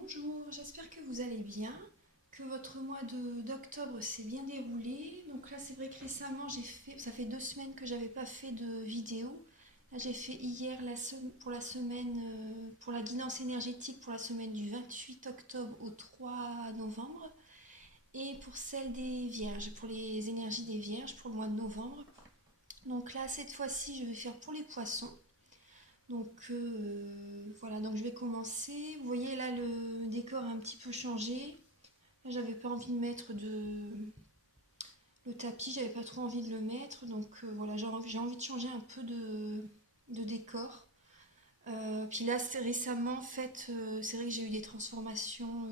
Bonjour, j'espère que vous allez bien, que votre mois d'octobre s'est bien déroulé. Donc là, c'est vrai que récemment, ça fait 2 semaines que j'avais pas fait de vidéo. Là, j'ai fait hier pour la semaine, pour la guidance énergétique pour la semaine du 28 octobre au 3 novembre et pour celle des vierges, pour les énergies des vierges pour le mois de novembre. Donc là, cette fois-ci, je vais faire pour les poissons. Donc voilà, donc je vais commencer. Vous voyez là le décor a un petit peu changé. Là j'avais pas envie de mettre le tapis, j'avais pas trop envie de le mettre. Donc voilà, j'ai envie de changer un peu de décor. Puis là c'est récemment en fait, c'est vrai que j'ai eu des transformations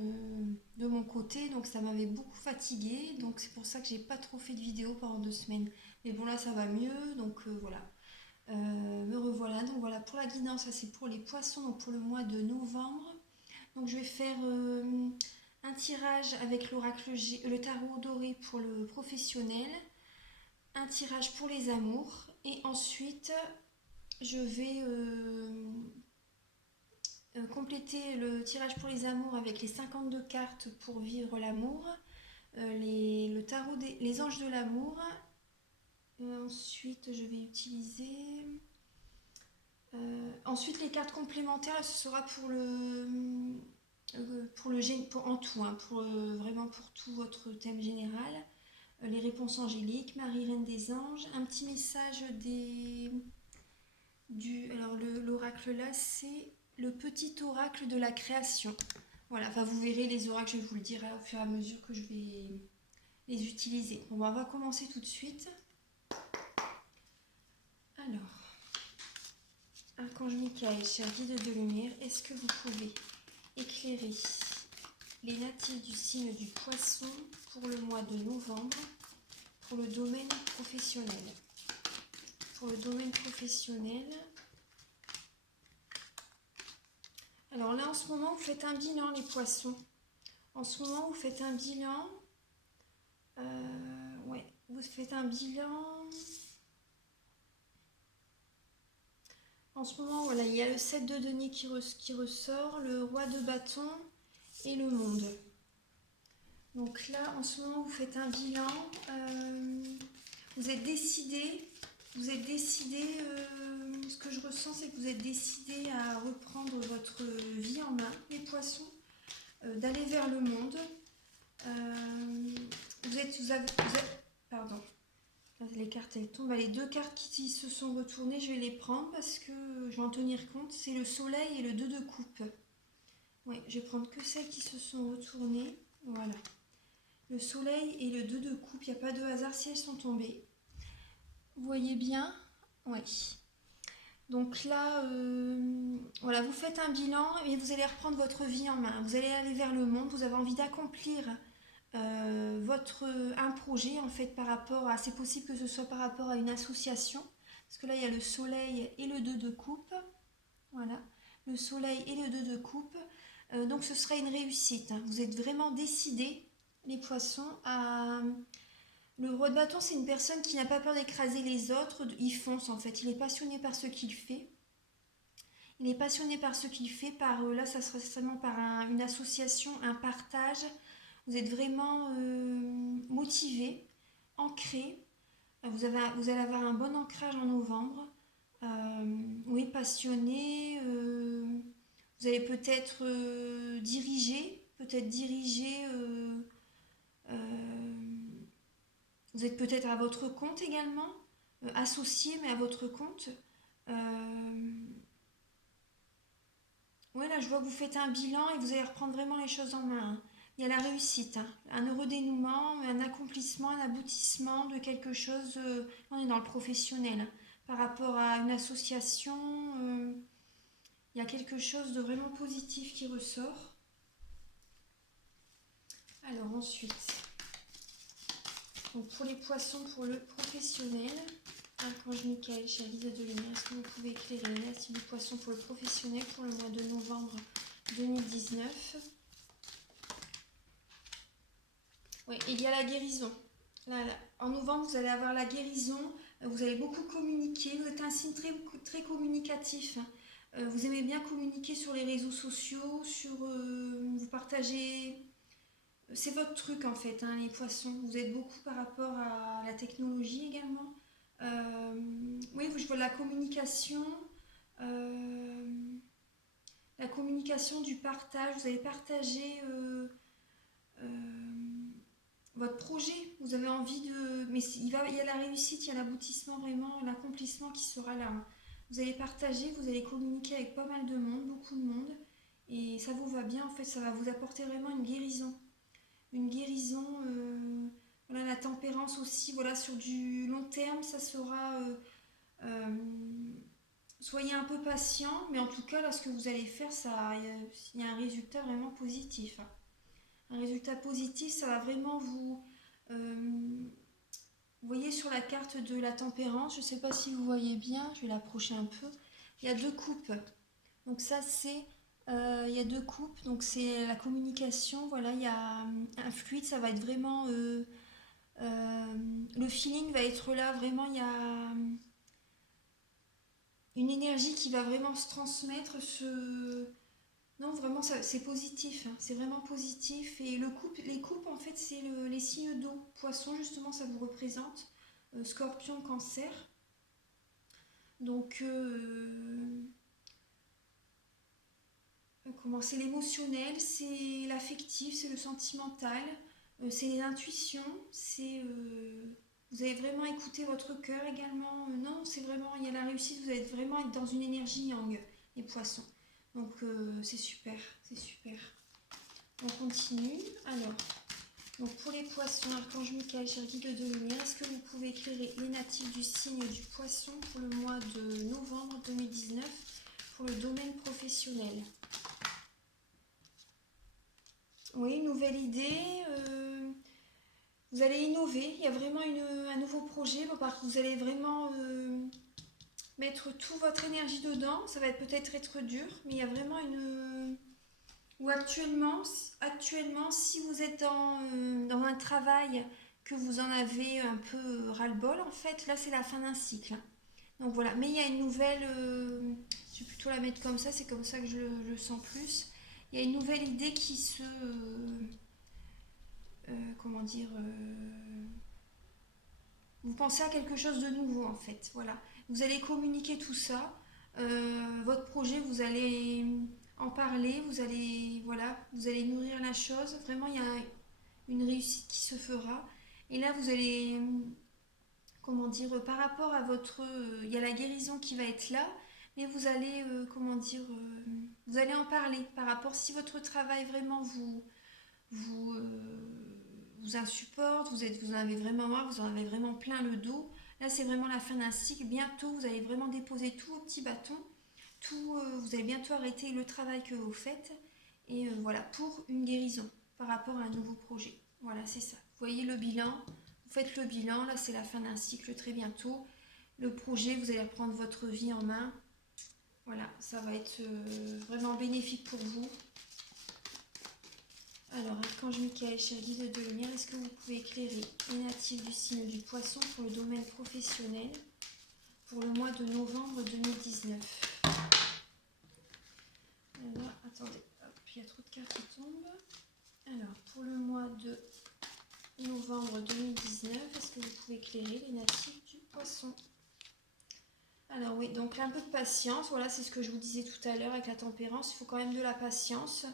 de mon côté, donc ça m'avait beaucoup fatiguée. Donc c'est pour ça que j'ai pas trop fait de vidéo pendant 2 semaines. Mais bon là ça va mieux, donc voilà. Me revoilà, donc voilà pour la guidance, ça c'est pour les poissons, donc pour le mois de novembre. Donc je vais faire un tirage avec le tarot doré pour le professionnel, un tirage pour les amours, et ensuite je vais compléter le tirage pour les amours avec les 52 cartes pour vivre l'amour, le tarot les anges de l'amour. Ensuite je vais utiliser ensuite, les cartes complémentaires, ce sera pour en tout, hein, vraiment pour tout votre thème général. Les réponses angéliques, Marie Reine des Anges, un petit message alors l'oracle là, c'est le petit oracle de la création. Voilà, enfin vous verrez les oracles, je vais vous le dire au fur et à mesure que je vais les utiliser. Bon, on va commencer tout de suite. Alors, Archange Michael, cher guide de lumière, est-ce que vous pouvez éclairer les natifs du signe du Poisson pour le mois de novembre pour le domaine professionnel? Pour le domaine professionnel, alors là en ce moment vous faites un bilan les Poissons. En ce moment vous faites un bilan, ouais, vous faites un bilan. En ce moment, voilà, il y a le 7 de denier qui ressort, le roi de bâton et le monde. Donc là, en ce moment, vous faites un bilan. Vous êtes décidé. Ce que je ressens, c'est que vous êtes décidé à reprendre votre vie en main, les poissons, d'aller vers le monde. Pardon. Les cartes elles tombent. Les deux cartes qui se sont retournées, je vais les prendre parce que je vais en tenir compte. C'est le soleil et le 2 de coupe. Ouais, je vais prendre que celles qui se sont retournées. Voilà. Le soleil et le 2 de coupe, il n'y a pas de hasard si elles sont tombées. Vous voyez bien? Oui. Donc là, voilà, vous faites un bilan et vous allez reprendre votre vie en main. Vous allez aller vers le monde, vous avez envie d'accomplir un projet en fait par rapport à, c'est possible que ce soit par rapport à une association, parce que là il y a le soleil et le 2 de coupe, voilà, le soleil et le 2 de coupe, donc ce sera une réussite, hein. Vous êtes vraiment décidés, les poissons, à... Le roi de bâton, c'est une personne qui n'a pas peur d'écraser les autres, il fonce en fait, il est passionné par ce qu'il fait. Il est passionné par ce qu'il fait, là ça sera certainement par une association, un partage. Vous êtes vraiment motivé, ancré. Vous allez avoir un bon ancrage en novembre. Oui, passionné. Vous allez peut-être diriger. Euh, vous êtes peut-être à votre compte également, associé mais à votre compte. Oui, là, je vois que vous faites un bilan et vous allez reprendre vraiment les choses en main, hein. Il y a la réussite, hein, un heureux dénouement, un accomplissement, un aboutissement de quelque chose. On est dans le professionnel, hein. Par rapport à une association, il y a quelque chose de vraiment positif qui ressort. Alors ensuite, donc pour les poissons, pour le professionnel, Archange Michael, cher guide de lumière, est-ce que vous pouvez éclairer les natifs du poisson pour le professionnel pour le mois de novembre 2019? Oui, il y a la guérison. Là, en novembre, vous allez avoir la guérison. Vous allez beaucoup communiquer. Vous êtes un signe très, très communicatif. Vous aimez bien communiquer sur les réseaux sociaux, vous partagez. C'est votre truc en fait, hein, les poissons. Vous êtes beaucoup par rapport à la technologie également. Oui, je vois euh, la communication du partage. Vous allez partager votre projet. Vous avez envie de, mais il y a la réussite, il y a l'aboutissement vraiment, l'accomplissement qui sera là, hein. Vous allez partager, vous allez communiquer avec pas mal de monde, beaucoup de monde, et ça vous va bien en fait. Ça va vous apporter vraiment une guérison. Une guérison, voilà, la tempérance aussi, voilà, sur du long terme, ça sera, euh, soyez un peu patient, mais en tout cas, là, ce que vous allez faire, il y a un résultat vraiment positif, hein. Un résultat positif, ça va vraiment vous voyez sur la carte de la tempérance, je ne sais pas si vous voyez bien, je vais l'approcher un peu, il y a deux coupes, donc ça c'est il y a deux coupes, donc c'est la communication. Voilà, il y a un fluide, ça va être vraiment. Le feeling va être là, vraiment, il y a une énergie qui va vraiment se transmettre. Non, vraiment, c'est positif, hein, c'est vraiment positif. Et les coupes, en fait, c'est les signes d'eau. Poisson, justement, ça vous représente. Scorpion, cancer. Donc, comment c'est l'émotionnel, c'est l'affectif, c'est le sentimental, c'est les intuitions, vous avez vraiment écouté votre cœur également. Non, c'est vraiment, il y a la réussite, vous allez vraiment être dans une énergie yang, les poissons. Donc c'est super, c'est super. On continue. Alors, donc pour les poissons, Archange Michael, cher guide de lumière, est-ce que vous pouvez éclairer les natifs du signe du poisson pour le mois de novembre 2019 pour le domaine professionnel? Oui, une nouvelle idée. Vous allez innover. Il y a vraiment un nouveau projet. Bon, par contre, vous allez vraiment mettre toute votre énergie dedans. Ça va peut-être être dur, mais il y a vraiment une. Ou actuellement, si vous êtes dans un travail que vous en avez un peu ras-le-bol, en fait, là, c'est la fin d'un cycle. Donc voilà. Mais il y a une nouvelle. Je vais plutôt la mettre comme ça. C'est comme ça que je le sens plus. Il y a une nouvelle idée qui se comment dire, vous pensez à quelque chose de nouveau en fait. Voilà. Vous allez communiquer tout ça. Votre projet, vous allez en parler, vous allez nourrir la chose. Vraiment, il y a une réussite qui se fera. Et là, vous allez, comment dire, par rapport à il y a la guérison qui va être là, mais vous allez, comment dire, vous allez en parler par rapport si votre travail vraiment vous, vous insupporte, vous en avez vraiment marre, vous en avez vraiment plein le dos. Là, c'est vraiment la fin d'un cycle. Bientôt, vous allez vraiment déposer tout au petit bâton. Vous allez bientôt arrêter le travail que vous faites. Et voilà, pour une guérison par rapport à un nouveau projet. Voilà, c'est ça. Vous voyez le bilan. Vous faites le bilan. Là, c'est la fin d'un cycle très bientôt. Le projet, vous allez reprendre votre vie en main. Voilà, ça va être vraiment bénéfique pour vous. Alors, Archange Michael, cher guide de lumière, est-ce que vous pouvez éclairer les natifs du signe du poisson pour le domaine professionnel pour le mois de novembre 2019? Alors, attendez, hop, il y a trop de cartes qui tombent. Alors, pour le mois de novembre 2019, est-ce que vous pouvez éclairer les natifs du poisson? Alors oui, donc un peu de patience, voilà, c'est ce que je vous disais tout à l'heure avec la tempérance, il faut quand même de la patience.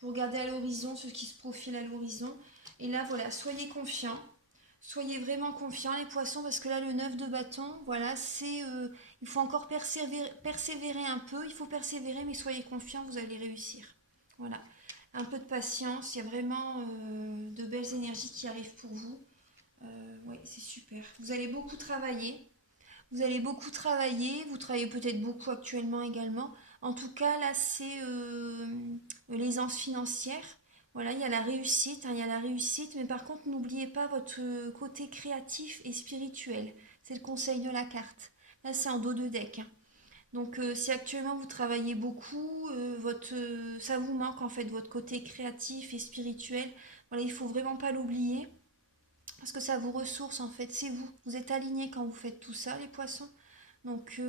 Vous regardez à l'horizon ce qui se profile à l'horizon. Et là, voilà, soyez confiants. Soyez vraiment confiants, les poissons, parce que là, le 9 de bâton, voilà, il faut encore persévérer un peu. Il faut persévérer, mais soyez confiants, vous allez réussir. Voilà. Un peu de patience, il y a vraiment de belles énergies qui arrivent pour vous. Oui, c'est super. Vous allez beaucoup travailler. Vous travaillez peut-être beaucoup actuellement également. En tout cas, là, c'est l'aisance financière. Voilà, il y a la réussite, hein, il y a la réussite, mais par contre, n'oubliez pas votre côté créatif et spirituel. C'est le conseil de la carte. Là, c'est en dos de deck, hein. Donc, si actuellement vous travaillez beaucoup, ça vous manque en fait, votre côté créatif et spirituel. Voilà, il faut vraiment pas l'oublier. Parce que ça vous ressource en fait, c'est vous. Vous êtes alignés quand vous faites tout ça, les poissons. Donc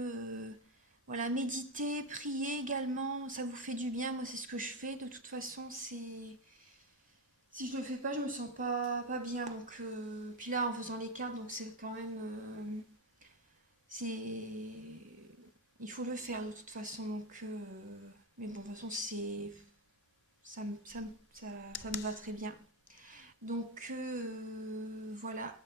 Voilà, méditer, prier également, ça vous fait du bien. Moi, c'est ce que je fais. De toute façon, c'est si je le fais pas, je me sens pas bien. Donc, puis là, en faisant les cartes, donc c'est quand même, c'est, il faut le faire de toute façon. Donc, mais bon, de toute façon, c'est, ça me va très bien. Donc, voilà,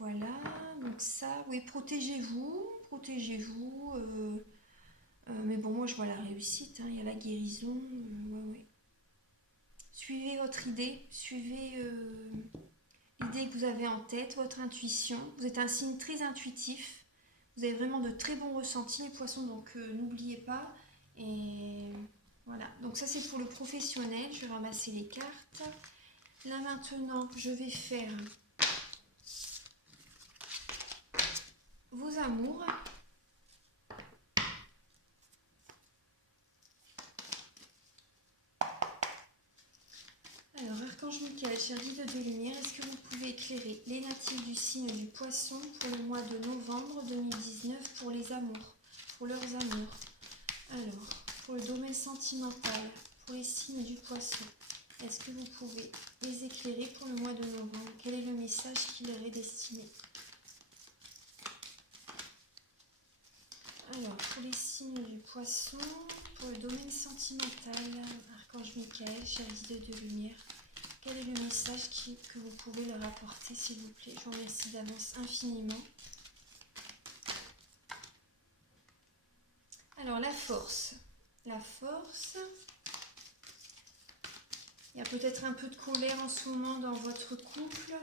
voilà. Donc ça, oui, protégez-vous, protégez-vous. Mais bon, moi, je vois la réussite. Hein, il y a la guérison. Ouais, ouais. Suivez votre idée, suivez l'idée que vous avez en tête, votre intuition. Vous êtes un signe très intuitif. Vous avez vraiment de très bons ressentis, les poissons, donc n'oubliez pas. Et voilà, donc ça c'est pour le professionnel. Je vais ramasser les cartes. Là maintenant, je vais faire vos amours. Alors, Archange Michael, cher guide de lumière, est-ce que vous pouvez éclairer les natifs du signe du poisson pour le mois de novembre 2019 pour les amours, pour leurs amours? Alors, pour le domaine sentimental, pour les signes du poisson, est-ce que vous pouvez les éclairer pour le mois de novembre? Quel est le message qui leur est destiné? Alors, pour les signes du poisson, pour le domaine sentimental, Archange Michael, cher guide de lumière, quel est le message que vous pouvez leur apporter, s'il vous plaît? Je vous remercie d'avance infiniment. Alors, la force. La force. Il y a peut-être un peu de colère en ce moment dans votre couple.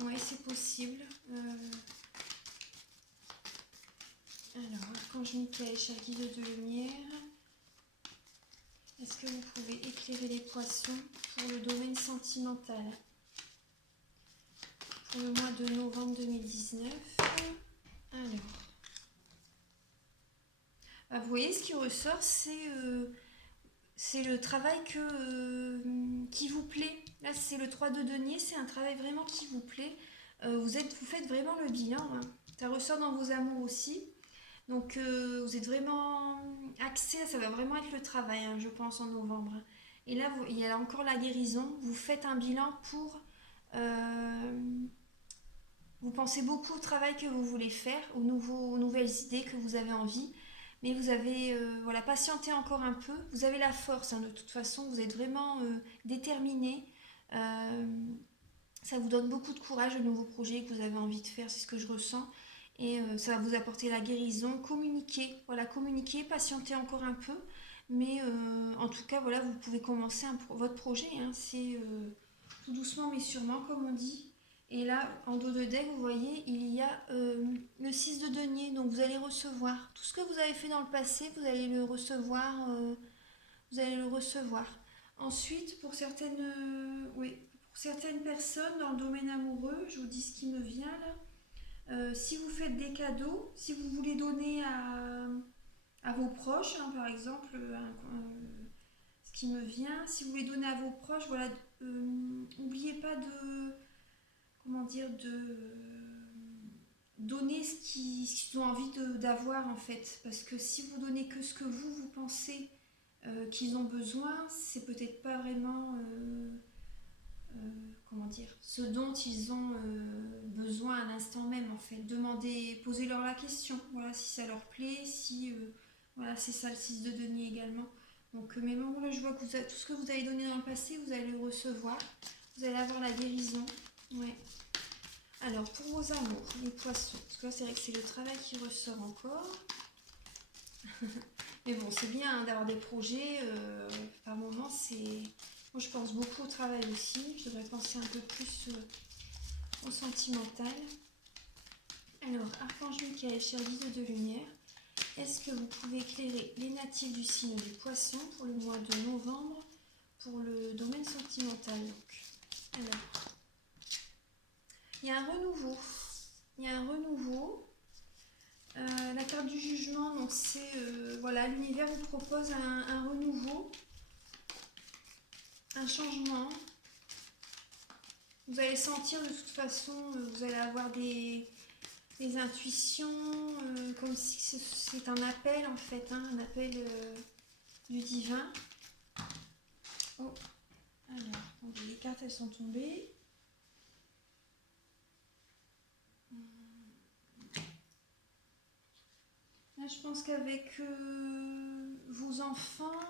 Oui, c'est possible. Alors, Archange Michael, cher guide de lumière, est-ce que vous pouvez éclairer les poissons pour le domaine sentimental pour le mois de novembre 2019? Alors, vous voyez, ce qui ressort, c'est le travail qui vous plaît. Là, c'est le 3 de denier, c'est un travail vraiment qui vous plaît. Vous faites vraiment le bilan. Hein. Ça ressort dans vos amours aussi. Donc, vous êtes vraiment axé, ça va vraiment être le travail, hein, je pense, en novembre. Et là, il y a encore la guérison. Vous faites un bilan pour... vous pensez beaucoup au travail que vous voulez faire, aux nouvelles idées que vous avez envie. Mais vous avez, voilà, patienté encore un peu. Vous avez la force, hein, de toute façon. Vous êtes vraiment déterminé. Euh, Ça vous donne beaucoup de courage, le nouveau projet que vous avez envie de faire, c'est ce que je ressens. Et ça va vous apporter la guérison. Communiquer, voilà, communiquer, patienter encore un peu. Mais en tout cas, voilà, vous pouvez commencer votre projet. Hein, c'est tout doucement mais sûrement, comme on dit. Et là, en dos de deck, vous voyez, il y a le 6 de denier. Donc vous allez recevoir tout ce que vous avez fait dans le passé, vous allez le recevoir. Vous allez le recevoir. Ensuite, oui, pour certaines personnes dans le domaine amoureux, je vous dis ce qui me vient là. Si vous faites des cadeaux, si vous voulez donner à vos proches, hein, par exemple, ce qui me vient, si vous voulez donner à vos proches, voilà, n'oubliez pas de, comment dire, de donner ce qu'ils ont envie d'avoir en fait. Parce que si vous donnez que ce que vous pensez qu'ils ont besoin, c'est peut-être pas vraiment comment dire, ce dont ils ont besoin à l'instant même en fait. Demandez, posez-leur la question, voilà, si ça leur plaît, si voilà, c'est ça le 6 de denier également. Donc mais bon, là je vois que tout ce que vous avez donné dans le passé, vous allez le recevoir, vous allez avoir la guérison. Ouais. Alors pour vos amours, les poissons, parce que là c'est vrai que c'est le travail qui ressort encore. Mais bon, c'est bien hein, d'avoir des projets. Par moment, c'est... Moi, je pense beaucoup au travail aussi. Je devrais penser un peu plus au sentimental. Alors, Archange Michael, cher guide de lumière, est-ce que vous pouvez éclairer les natifs du signe du poisson pour le mois de novembre, pour le domaine sentimental donc. Alors, il y a un renouveau. Il y a un renouveau. La carte du jugement, donc c'est voilà, l'univers vous propose un renouveau, un changement. Vous allez sentir de toute façon, vous allez avoir les intuitions, comme si c'est un appel en fait, hein, un appel du divin. Oh, alors, attendez, les cartes elles sont tombées. Là, je pense qu'avec vos enfants,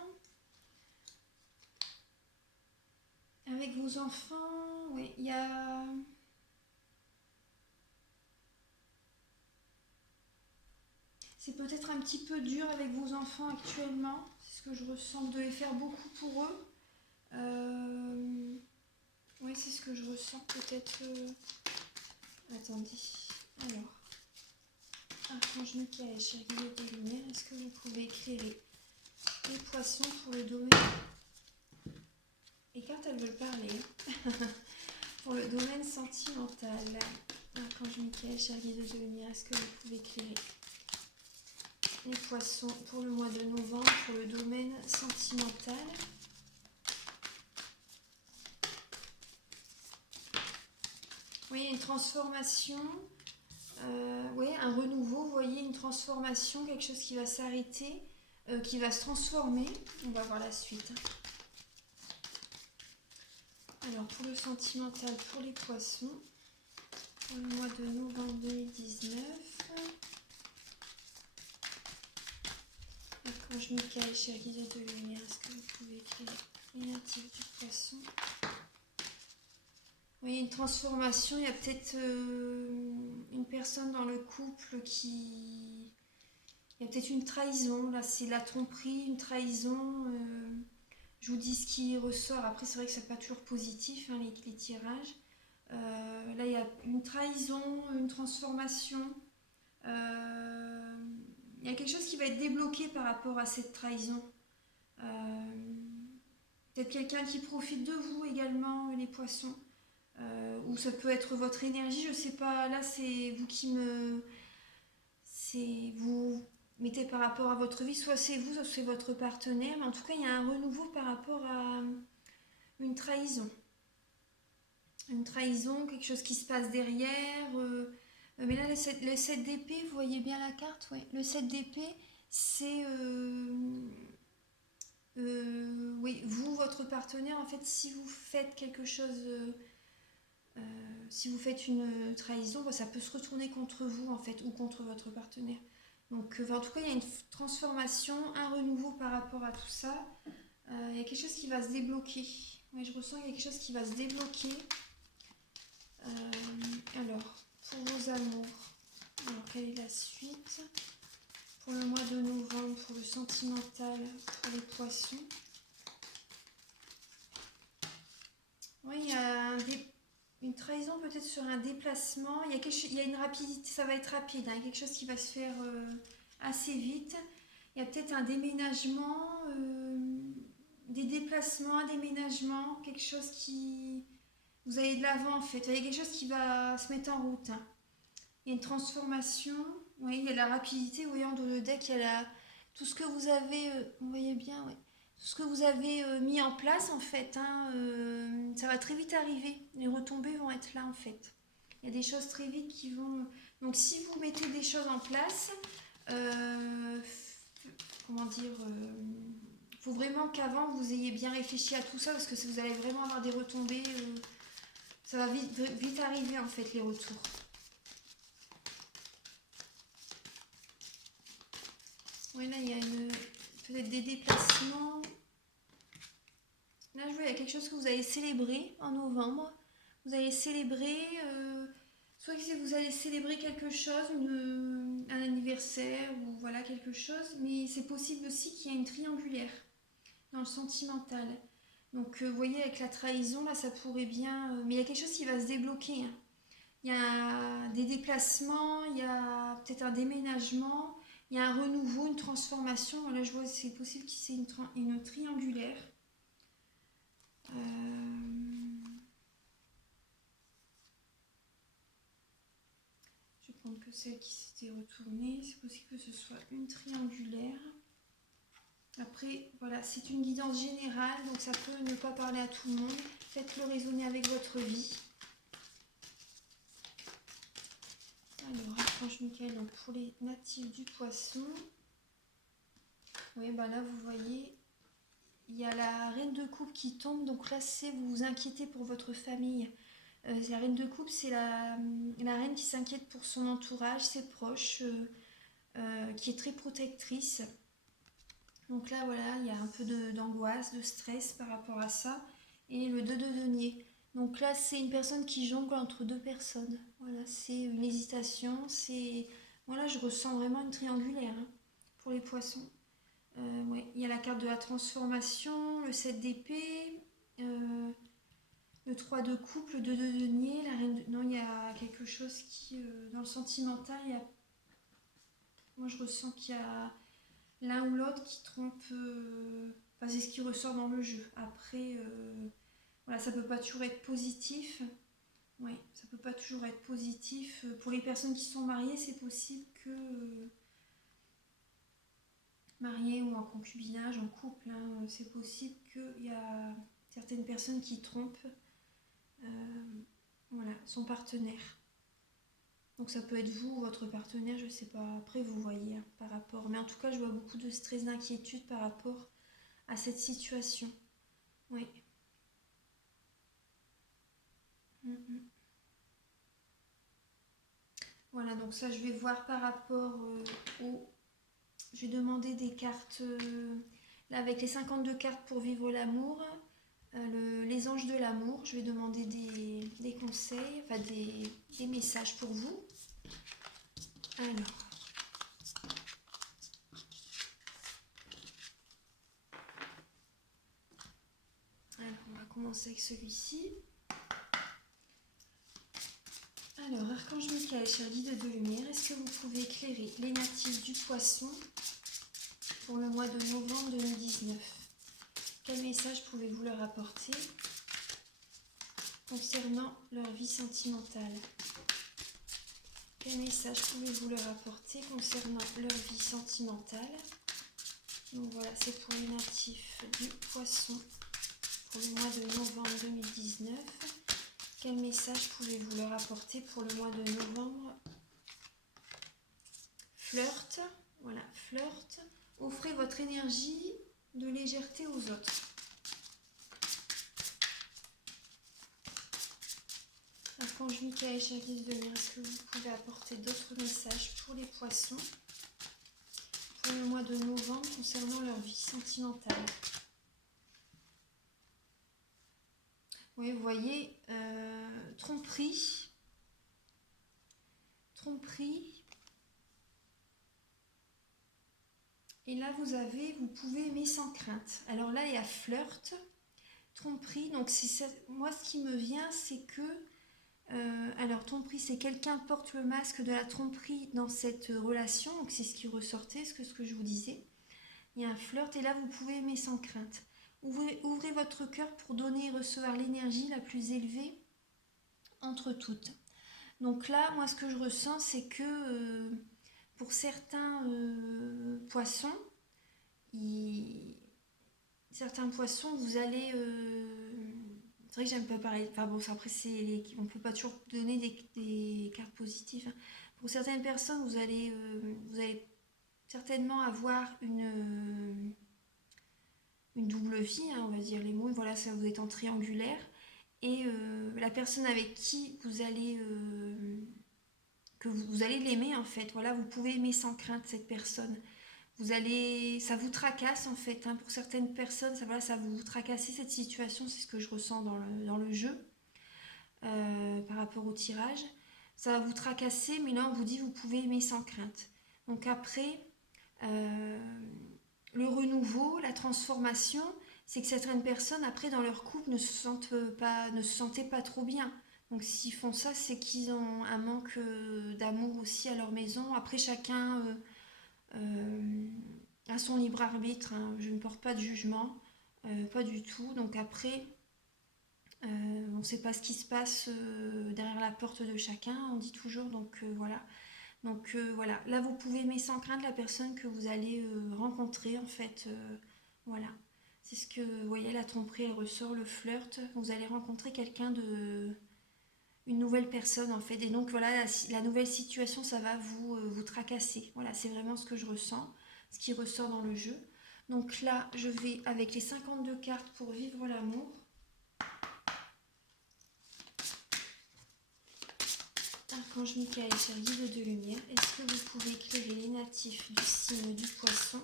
oui, il y a... C'est peut-être un petit peu dur avec vos enfants actuellement. C'est ce que je ressens. Vous devez faire beaucoup pour eux. Oui, c'est ce que je ressens. Peut-être... Attendez. Alors. Archange Michael, chère guide des lumières, est-ce que vous pouvez éclairer les poissons pour le domaine... Les cartes, elles veulent parler. Pour le domaine sentimental. Archange Michael, chère guide des lumières, est-ce que vous pouvez éclairer les poissons pour le mois de novembre, pour le domaine sentimental? Oui, une transformation, oui, un renouveau, vous voyez, une transformation, quelque chose qui va s'arrêter, qui va se transformer. On va voir la suite. Alors, pour le sentimental, pour les poissons, pour le mois de novembre 2019... Archange Michael, chère guide de lumière, est-ce que vous pouvez écrire les natifs du poisson? Oui, une transformation, il y a peut-être une personne dans le couple qui... Il y a peut-être une trahison, là c'est la tromperie, une trahison. Je vous dis ce qui ressort, après c'est vrai que c'est pas toujours positif, hein, les tirages. Là il y a une trahison, une transformation. Il y a quelque chose qui va être débloqué par rapport à cette trahison. Peut-être quelqu'un qui profite de vous également, les poissons. Ou ça peut être votre énergie, je sais pas. Là, c'est vous qui me... C'est vous mettez par rapport à votre vie. Soit c'est vous, soit c'est votre partenaire. Mais en tout cas, il y a un renouveau par rapport à une trahison. Une trahison, quelque chose qui se passe derrière... mais là, le 7 d'épée, vous voyez bien la carte, oui. Le 7 d'épée, c'est... oui, vous, votre partenaire, en fait, si vous faites quelque chose... si vous faites une trahison, ça peut se retourner contre vous, en fait, ou contre votre partenaire. Donc, en tout cas, il y a une transformation, un renouveau par rapport à tout ça. Il y a quelque chose qui va se débloquer. Oui, je ressens qu'il y a quelque chose qui va se débloquer. Alors... Pour vos amours, alors quelle est la suite? Pour le mois de novembre, pour le sentimental, pour les poissons. Oui, il y a une trahison peut-être sur un déplacement. Il y a une rapidité, ça va être rapide, hein, il y a quelque chose qui va se faire assez vite. Il y a peut-être un déménagement, des déplacements, un déménagement, quelque chose qui... Vous allez de l'avant en fait, il y a quelque chose qui va se mettre en route. Hein. Il y a une transformation, oui, il y a la rapidité, vous voyez en dos de deck, il y a tout ce que vous avez, vous voyez bien, oui. Tout ce que vous avez mis en place en fait, hein, ça va très vite arriver, les retombées vont être là en fait. Il y a des choses très vite qui vont... Donc si vous mettez des choses en place, comment dire... faut vraiment qu'avant vous ayez bien réfléchi à tout ça parce que vous allez vraiment avoir des retombées. Ça va vite arriver en fait les retours. Oui, là il y a peut-être des déplacements. Là je vois il y a quelque chose que vous allez célébrer en novembre. Vous allez célébrer, soit que vous allez célébrer quelque chose, un anniversaire ou voilà quelque chose, mais c'est possible aussi qu'il y ait une triangulaire dans le sentimental. Donc vous voyez avec la trahison là ça pourrait bien... mais il y a quelque chose qui va se débloquer. Hein. Il y a des déplacements, il y a peut-être un déménagement, il y a un renouveau, une transformation. Là je vois c'est possible qu'il y ait une triangulaire. Je vais prendre que celle qui s'était retournée. C'est possible que ce soit une triangulaire. Après, voilà, c'est une guidance générale, donc ça peut ne pas parler à tout le monde. Faites-le résonner avec votre vie. Alors, Archange Michael, donc pour les natifs du poisson. Oui, bah là vous voyez, il y a la reine de coupe qui tombe, donc là c'est vous vous inquiétez pour votre famille. La reine de coupe, c'est la reine qui s'inquiète pour son entourage, ses proches, qui est très protectrice. Donc là voilà, il y a un peu d'angoisse, de stress par rapport à ça. Et le 2 de denier. Donc là c'est une personne qui jongle entre deux personnes. Voilà, c'est une hésitation, c'est... Voilà, je ressens vraiment une triangulaire hein, pour les poissons. Ouais. Il y a la carte de la transformation, le 7 d'épée, le 3 de coupe, le 2 de denier, la reine de... Non, il y a quelque chose qui... dans le sentimental, il y a... Moi, je ressens qu'il y a l'un ou l'autre qui trompe... Enfin, c'est ce qui ressort dans le jeu. Après, voilà, ça peut pas toujours être positif. Oui, ça peut pas toujours être positif. Pour les personnes qui sont mariées, c'est possible que... mariés ou en concubinage, en couple, hein, c'est possible qu'il y a certaines personnes qui trompent voilà, son partenaire. Donc ça peut être vous ou votre partenaire, je sais pas, après vous voyez hein, par rapport. Mais en tout cas, je vois beaucoup de stress, d'inquiétude par rapport à cette situation. Oui. Voilà, donc ça je vais voir par rapport au... Je vais demander des cartes, là avec les 52 cartes pour vivre l'amour, les anges de l'amour, je vais demander des conseils, enfin des messages pour vous. Alors on va commencer avec celui-ci. Alors, Archange Michael, cher guide de lumière, est-ce que vous pouvez éclairer les natifs du poisson pour le mois de novembre 2019? Quel message pouvez-vous leur apporter concernant leur vie sentimentale? Quel message pouvez-vous leur apporter concernant leur vie sentimentale? Donc voilà, c'est pour les natifs du poisson pour le mois de novembre 2019. Quel message pouvez-vous leur apporter pour le mois de novembre? Flirt, voilà, flirt. Offrez votre énergie de légèreté aux autres. Archange Michael, cher guide de lumière, est-ce que vous pouvez apporter d'autres messages pour les poissons pour le mois de novembre concernant leur vie sentimentale? Oui, vous voyez, tromperie. Et là, vous pouvez aimer sans crainte. Alors là, il y a flirt, tromperie. Donc, moi, ce qui me vient, c'est que... alors, tromperie, c'est quelqu'un porte le masque de la tromperie dans cette relation. Donc, c'est ce qui ressortait, ce que je vous disais. Il y a un flirt et là, vous pouvez aimer sans crainte. Ouvrez votre cœur pour donner et recevoir l'énergie la plus élevée entre toutes. Donc là, moi, ce que je ressens, c'est que pour certains poissons, vous allez... c'est vrai que j'aime pas parler... Enfin bon, après, on peut pas toujours donner des cartes positives. Hein. Pour certaines personnes, vous allez certainement avoir une double vie, hein, on va dire les mots. Voilà, ça vous est en triangulaire. Et la personne avec qui vous allez... que vous allez l'aimer en fait. Voilà, vous pouvez aimer sans crainte cette personne. Ça vous tracasse en fait. Hein. Pour certaines personnes, ça vous tracasse cette situation. C'est ce que je ressens dans le jeu par rapport au tirage. Ça va vous tracasser, mais là on vous dit vous pouvez aimer sans crainte. Donc après, le renouveau, la transformation, c'est que certaines personnes après dans leur couple ne se sentaient pas trop bien. Donc s'ils font ça, c'est qu'ils ont un manque d'amour aussi à leur maison. Après, chacun a son libre arbitre. Hein. Je ne porte pas de jugement, pas du tout. Donc après, on ne sait pas ce qui se passe derrière la porte de chacun, on dit toujours. Donc voilà. Donc voilà. Là, vous pouvez aimer sans crainte la personne que vous allez rencontrer en fait. Voilà. C'est ce que, vous voyez, la tromperie, elle ressort, le flirt. Vous allez rencontrer quelqu'un une nouvelle personne en fait. Et donc voilà, la nouvelle situation, ça va vous tracasser. Voilà, c'est vraiment ce que je ressens, ce qui ressort dans le jeu. Donc là, je vais avec les 52 cartes pour vivre l'amour. Archange Michael, cher guide de lumière, est-ce que vous pouvez éclairer les natifs du signe du poisson?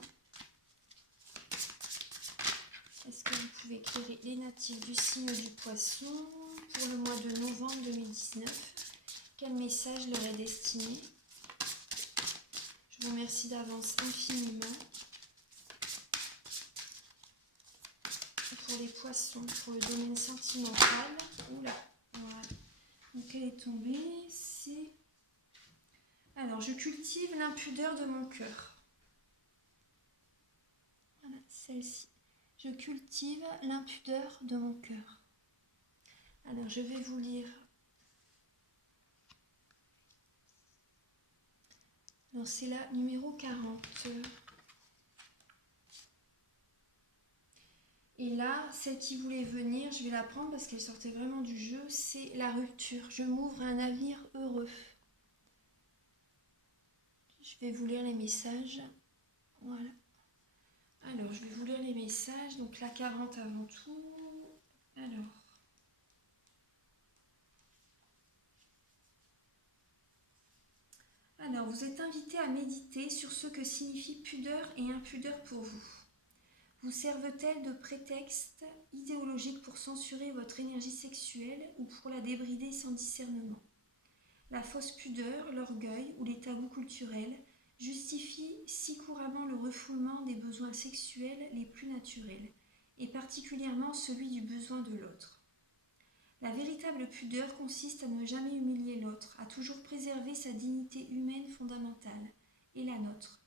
Est-ce que vous pouvez éclairer les natifs du signe du poisson pour le mois de novembre 2019? Quel message leur est destiné? Je vous remercie d'avance infiniment. Pour les poissons, pour le domaine sentimental. Oula, voilà. Donc elle est tombée, c'est... Alors, je cultive l'impudeur de mon cœur. Voilà, celle-ci. Je cultive l'impudeur de mon cœur. Alors, je vais vous lire. Alors, c'est la numéro 40. Et là, celle qui voulait venir, je vais la prendre parce qu'elle sortait vraiment du jeu, c'est la rupture. Je m'ouvre à un avenir heureux. Je vais vous lire les messages. Voilà. Alors, je vais vous lire les messages. Donc, la 40 avant tout. Alors, vous êtes invité à méditer sur ce que signifie pudeur et impudeur pour vous. Vous servent-elles de prétexte idéologique pour censurer votre énergie sexuelle ou pour la débrider sans discernement? La fausse pudeur, l'orgueil ou les tabous culturels justifient si couramment le refoulement des besoins sexuels les plus naturels, et particulièrement celui du besoin de l'autre. La véritable pudeur consiste à ne jamais humilier l'autre, à toujours préserver sa dignité humaine fondamentale, et la nôtre.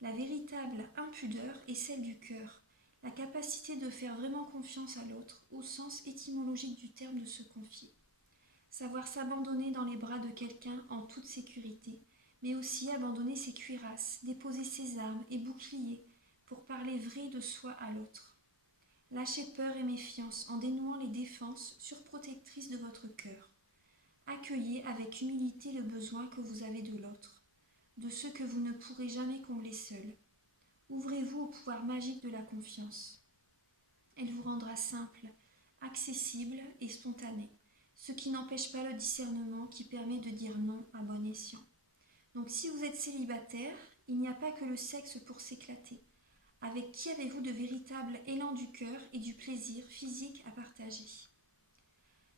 La véritable impudeur est celle du cœur, la capacité de faire vraiment confiance à l'autre, au sens étymologique du terme de se confier. Savoir s'abandonner dans les bras de quelqu'un en toute sécurité, mais aussi abandonner ses cuirasses, déposer ses armes et boucliers pour parler vrai de soi à l'autre. Lâchez peur et méfiance en dénouant les défenses surprotectrices de votre cœur. Accueillez avec humilité le besoin que vous avez de l'autre, de ceux que vous ne pourrez jamais combler seul. Ouvrez-vous au pouvoir magique de la confiance. Elle vous rendra simple, accessible et spontané, ce qui n'empêche pas le discernement qui permet de dire non à bon escient. Donc si vous êtes célibataire, il n'y a pas que le sexe pour s'éclater. Avec qui avez-vous de véritables élans du cœur et du plaisir physique à partager?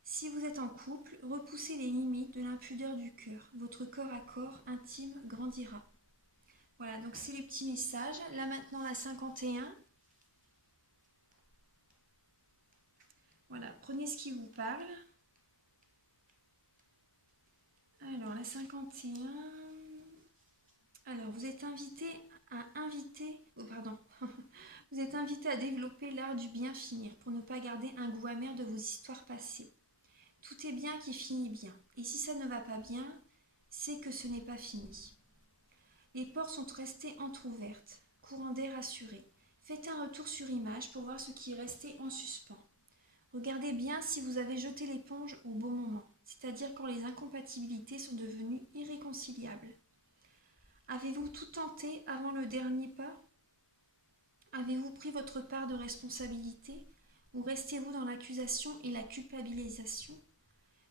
Si vous êtes en couple, repoussez les limites de l'impudeur du cœur. Votre corps à corps intime grandira. Voilà, donc c'est les petits messages. Là maintenant la 51. Voilà, prenez ce qui vous parle. Alors la 51. Alors vous êtes invité vous êtes invité à développer l'art du bien finir pour ne pas garder un goût amer de vos histoires passées. Tout est bien qui finit bien, et si ça ne va pas bien, c'est que ce n'est pas fini. Les portes sont restées entr'ouvertes, courant d'air assuré. Faites un retour sur image pour voir ce qui est resté en suspens. Regardez bien si vous avez jeté l'éponge au bon moment, c'est-à-dire quand les incompatibilités sont devenues irréconciliables. Avez-vous tout tenté avant le dernier pas? Avez-vous pris votre part de responsabilité ou restez-vous dans l'accusation et la culpabilisation?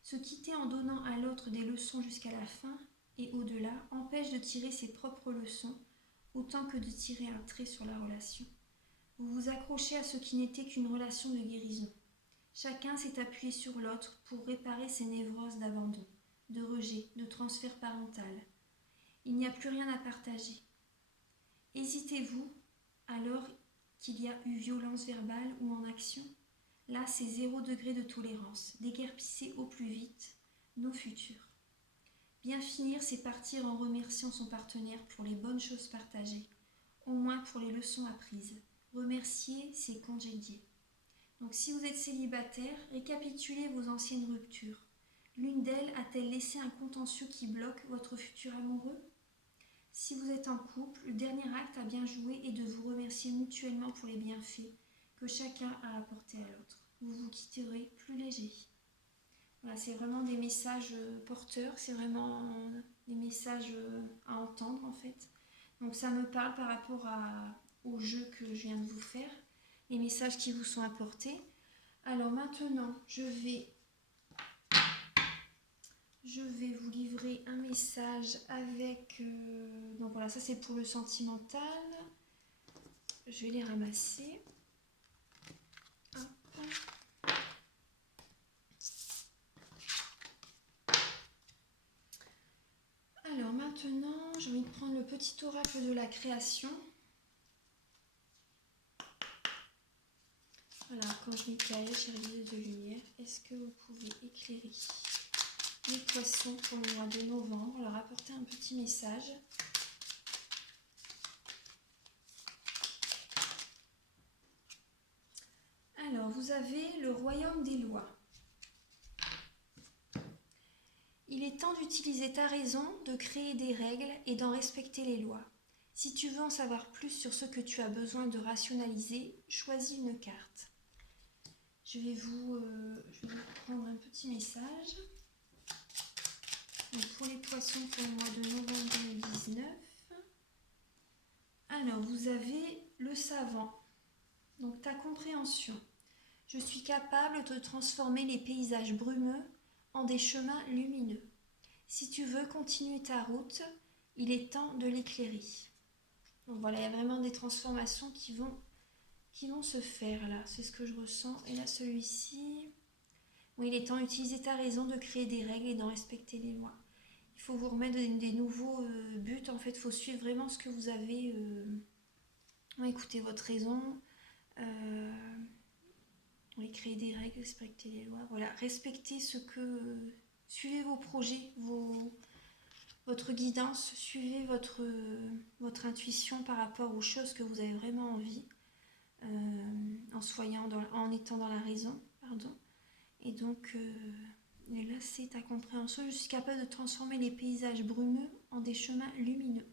Se quitter en donnant à l'autre des leçons jusqu'à la fin et au-delà empêche de tirer ses propres leçons autant que de tirer un trait sur la relation. Vous vous accrochez à ce qui n'était qu'une relation de guérison. Chacun s'est appuyé sur l'autre pour réparer ses névroses d'abandon, de rejet, de transfert parental. Il n'y a plus rien à partager. Hésitez-vous alors qu'il y a eu violence verbale ou en action? Là, c'est 0 degré de tolérance. Déguerpissez au plus vite nos futurs. Bien finir, c'est partir en remerciant son partenaire pour les bonnes choses partagées, au moins pour les leçons apprises. Remercier, c'est congédier. Donc si vous êtes célibataire, récapitulez vos anciennes ruptures. L'une d'elles a-t-elle laissé un contentieux qui bloque votre futur amoureux? Si vous êtes en couple, le dernier acte à bien jouer est de vous remercier mutuellement pour les bienfaits que chacun a apportés à l'autre. Vous vous quitterez plus léger. Voilà, c'est vraiment des messages porteurs, c'est vraiment des messages à entendre en fait. Donc ça me parle par rapport au jeu que je viens de vous faire, les messages qui vous sont apportés. Alors maintenant, je vais vous livrer un message avec... donc voilà, ça c'est pour le sentimental. Je vais les ramasser. Hop. Alors maintenant, j'ai envie de prendre le petit oracle de la création. Voilà, quand Michael, chérie de lumière, est-ce que vous pouvez éclairer les poissons pour le mois de novembre, leur apporter un petit message? Alors, vous avez le royaume des lois. Il est temps d'utiliser ta raison, de créer des règles et d'en respecter les lois. Si tu veux en savoir plus sur ce que tu as besoin de rationaliser, choisis une carte. Je vais vous prendre un petit message. Donc pour les poissons pour le mois de novembre 2019. Alors, vous avez le savant. Donc ta compréhension. Je suis capable de transformer les paysages brumeux en des chemins lumineux. Si tu veux continuer ta route, il est temps de l'éclairer. Donc voilà, il y a vraiment des transformations qui vont se faire là. C'est ce que je ressens. Et là, celui-ci, oui, il est temps d'utiliser ta raison, de créer des règles et d'en respecter les lois. Il faut vous remettre des nouveaux buts. En fait, il faut suivre vraiment ce que vous avez. Écoutez votre raison. Oui, créer des règles, respecter les lois. Voilà, respectez ce que... suivez vos projets, votre guidance, suivez votre intuition par rapport aux choses que vous avez vraiment envie, en étant dans la raison, pardon. Et donc, là, c'est ta compréhension. Je suis capable de transformer les paysages brumeux en des chemins lumineux.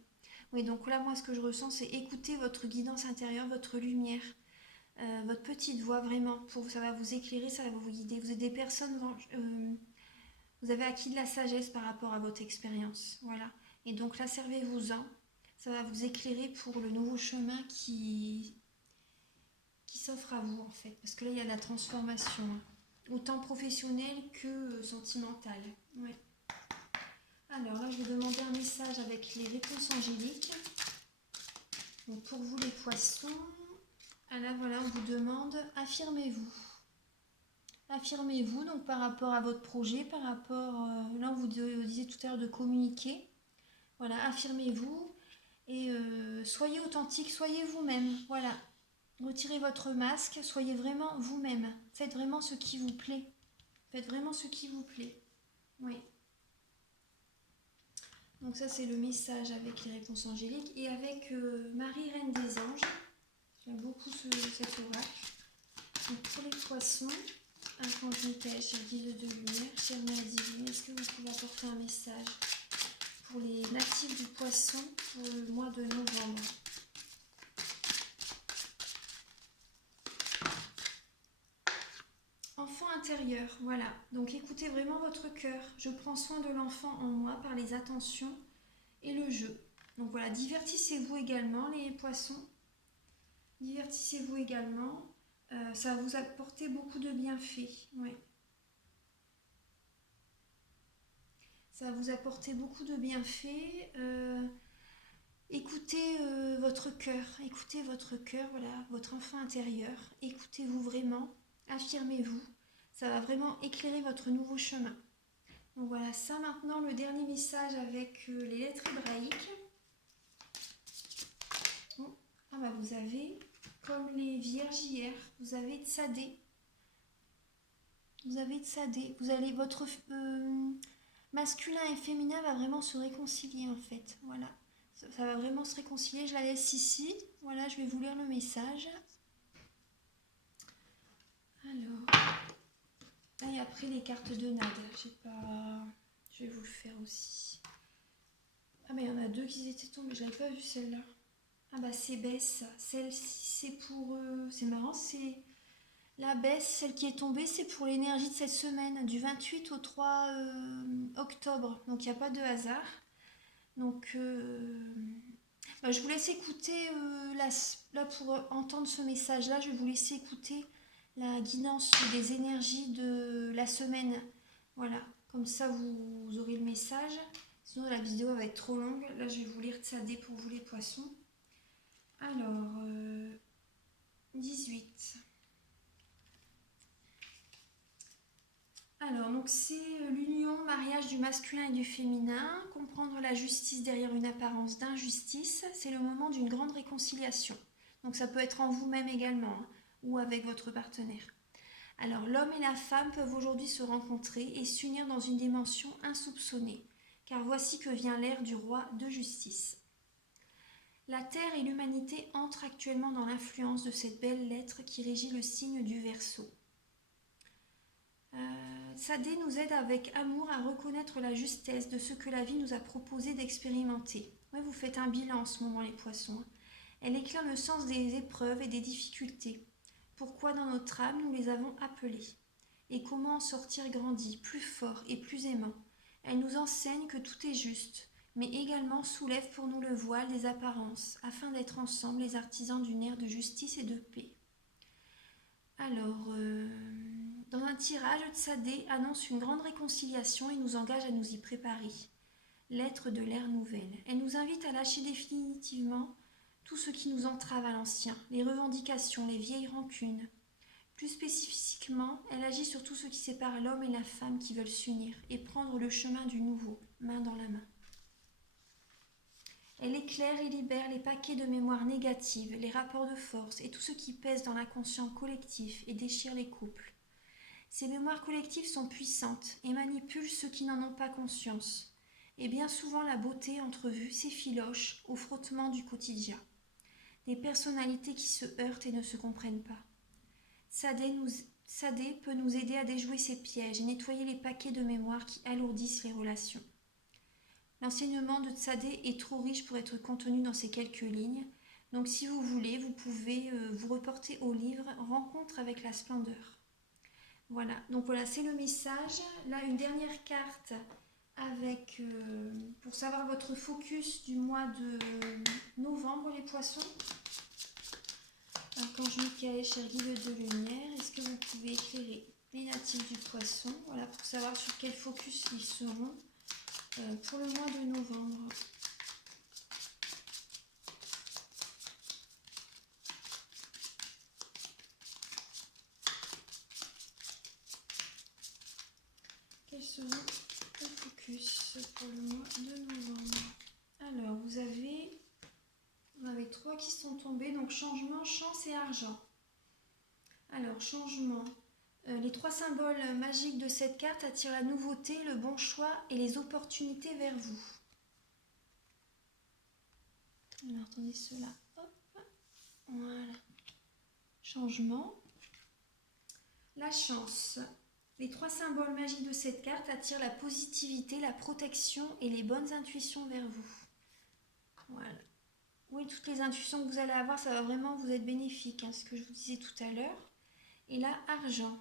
Oui, donc là, moi, ce que je ressens, c'est écouter votre guidance intérieure, votre lumière. Votre petite voix, vraiment, ça va vous éclairer, ça va vous guider. Vous êtes des personnes, vous avez acquis de la sagesse par rapport à votre expérience, voilà. Et donc là, servez-vous-en, ça va vous éclairer pour le nouveau chemin qui s'offre à vous, en fait. Parce que là, il y a de la transformation, hein. Autant professionnelle que sentimentale. Ouais. Alors là, je vais demander un message avec les réponses angéliques. Donc pour vous, les poissons... Alors voilà, on vous demande, affirmez-vous. Affirmez-vous donc par rapport à votre projet, par rapport, là on vous disait tout à l'heure de communiquer. Voilà, affirmez-vous et soyez authentique, soyez vous-même. Voilà, retirez votre masque, soyez vraiment vous-même. Faites vraiment ce qui vous plaît. Faites vraiment ce qui vous plaît. Oui. Donc ça c'est le message avec les réponses angéliques et avec Marie, Reine des Anges. J'aime beaucoup cet oracle. Donc pour les poissons, Archange Michael, chère guide de lumière, chère mère divine, est-ce que vous pouvez apporter un message pour les natifs du poisson pour le mois de novembre? Enfant intérieur, voilà. Donc écoutez vraiment votre cœur. Je prends soin de l'enfant en moi par les attentions et le jeu. Donc voilà, divertissez-vous également les poissons. Divertissez-vous également. Ça va vous apporter beaucoup de bienfaits. Oui. Ça va vous apporter beaucoup de bienfaits. Écoutez votre cœur, voilà, votre enfant intérieur. Écoutez-vous vraiment, affirmez-vous. Ça va vraiment éclairer votre nouveau chemin. Donc voilà, ça maintenant, le dernier message avec les lettres hébraïques. Bon. Ah bah vous avez, comme les vierges hier, vous avez Tsadé. Vous avez Tsadé. Vous allez, votre masculin et féminin va vraiment se réconcilier en fait. Voilà. Ça va vraiment se réconcilier. Je la laisse ici. Voilà, je vais vous lire le message. Alors. Et après les cartes de Nade. Je vais vous le faire aussi. Ah mais il y en a deux qui étaient tombées. Je n'avais pas vu celle-là. Ah bah c'est Bess. Celle-ci c'est pour... c'est marrant, c'est... La baisse, celle qui est tombée, c'est pour l'énergie de cette semaine, du 28 au 3 octobre. Donc il n'y a pas de hasard. Donc je vous laisse écouter, là pour entendre ce message-là, je vais vous laisser écouter la guidance des énergies de la semaine. Voilà, comme ça vous aurez le message. Sinon la vidéo va être trop longue. Là je vais vous lire Tsadé pour vous les poissons. Alors, 18. Alors, donc c'est l'union, mariage du masculin et du féminin, comprendre la justice derrière une apparence d'injustice, c'est le moment d'une grande réconciliation. Donc ça peut être en vous-même également, hein, ou avec votre partenaire. Alors, l'homme et la femme peuvent aujourd'hui se rencontrer et s'unir dans une dimension insoupçonnée, car voici que vient l'ère du roi de justice. La Terre et l'humanité entrent actuellement dans l'influence de cette belle lettre qui régit le signe du Verseau. Tsadé nous aide avec amour à reconnaître la justesse de ce que la vie nous a proposé d'expérimenter. Ouais, vous faites un bilan en ce moment, les poissons. Elle éclaire le sens des épreuves et des difficultés. Pourquoi dans notre âme nous les avons appelées. Et comment en sortir grandi, plus fort et plus aimant. Elle nous enseigne que tout est juste, mais également soulève pour nous le voile des apparences, afin d'être ensemble les artisans d'une ère de justice et de paix. Alors, dans un tirage, Tsadé annonce une grande réconciliation et nous engage à nous y préparer. Lettre de l'ère nouvelle. Elle nous invite à lâcher définitivement tout ce qui nous entrave à l'ancien, les revendications, les vieilles rancunes. Plus spécifiquement, elle agit sur tout ce qui sépare l'homme et la femme qui veulent s'unir et prendre le chemin du nouveau, main dans la main. Elle éclaire et libère les paquets de mémoire négatives, les rapports de force et tout ce qui pèse dans l'inconscient collectif et déchire les couples. Ces mémoires collectives sont puissantes et manipulent ceux qui n'en ont pas conscience. Et bien souvent la beauté entrevue s'effiloche au frottement du quotidien. Des personnalités qui se heurtent et ne se comprennent pas. Tsadé peut nous aider à déjouer ces pièges et nettoyer les paquets de mémoire qui alourdissent les relations. L'enseignement de Tsadé est trop riche pour être contenu dans ces quelques lignes. Donc si vous voulez, vous pouvez vous reporter au livre Rencontre avec la splendeur. Voilà, donc voilà, c'est le message. Là, une dernière carte avec, pour savoir votre focus du mois de novembre, les poissons. Archange Michael, cher guide de lumière, est-ce que vous pouvez éclairer les natifs du poisson? Voilà, pour savoir sur quel focus ils seront pour le mois de novembre. Quels seront les focus pour le mois de novembre? Alors, vous avez 3 qui sont tombés, donc changement, chance et argent. Alors, changement. Les 3 symboles magiques de cette carte attirent la nouveauté, le bon choix et les opportunités vers vous. Alors, attendez cela. Hop. Voilà. Changement. La chance. Les 3 symboles magiques de cette carte attirent la positivité, la protection et les bonnes intuitions vers vous. Voilà. Oui, toutes les intuitions que vous allez avoir, ça va vraiment vous être bénéfique, hein, ce que je vous disais tout à l'heure. Et là, argent.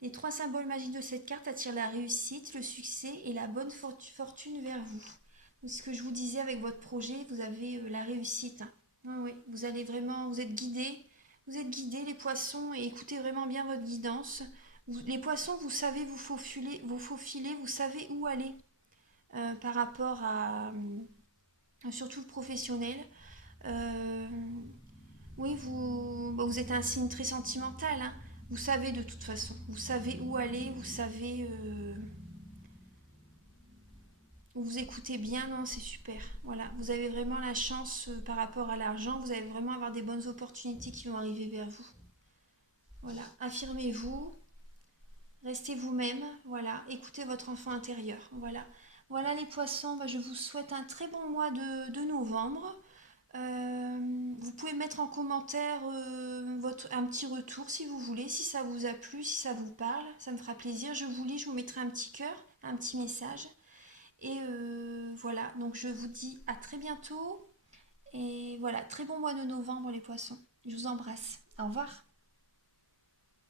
Les 3 symboles magiques de cette carte attirent la réussite, le succès et la bonne fortune vers vous. Donc, ce que je vous disais avec votre projet, vous avez la réussite. Hein. Oui, vous allez vraiment, vous êtes guidés. Vous êtes guidés, les poissons, et écoutez vraiment bien votre guidance. Les poissons, vous savez vous faufiler, vous savez où aller par rapport à surtout le professionnel. Oui, vous êtes un signe très sentimental. Hein. Vous savez de toute façon. Vous savez où aller, vous savez où vous écoutez bien. Non, c'est super. Voilà, vous avez vraiment la chance par rapport à l'argent. Vous allez vraiment avoir des bonnes opportunités qui vont arriver vers vous. Voilà, affirmez-vous. Restez vous-même, voilà, écoutez votre enfant intérieur, voilà. Voilà les poissons, je vous souhaite un très bon mois de novembre. Vous pouvez mettre en commentaire un petit retour si vous voulez, si ça vous a plu, si ça vous parle, ça me fera plaisir. Je vous lis, je vous mettrai un petit cœur, un petit message. Et voilà, donc je vous dis à très bientôt. Et voilà, très bon mois de novembre les poissons. Je vous embrasse. Au revoir.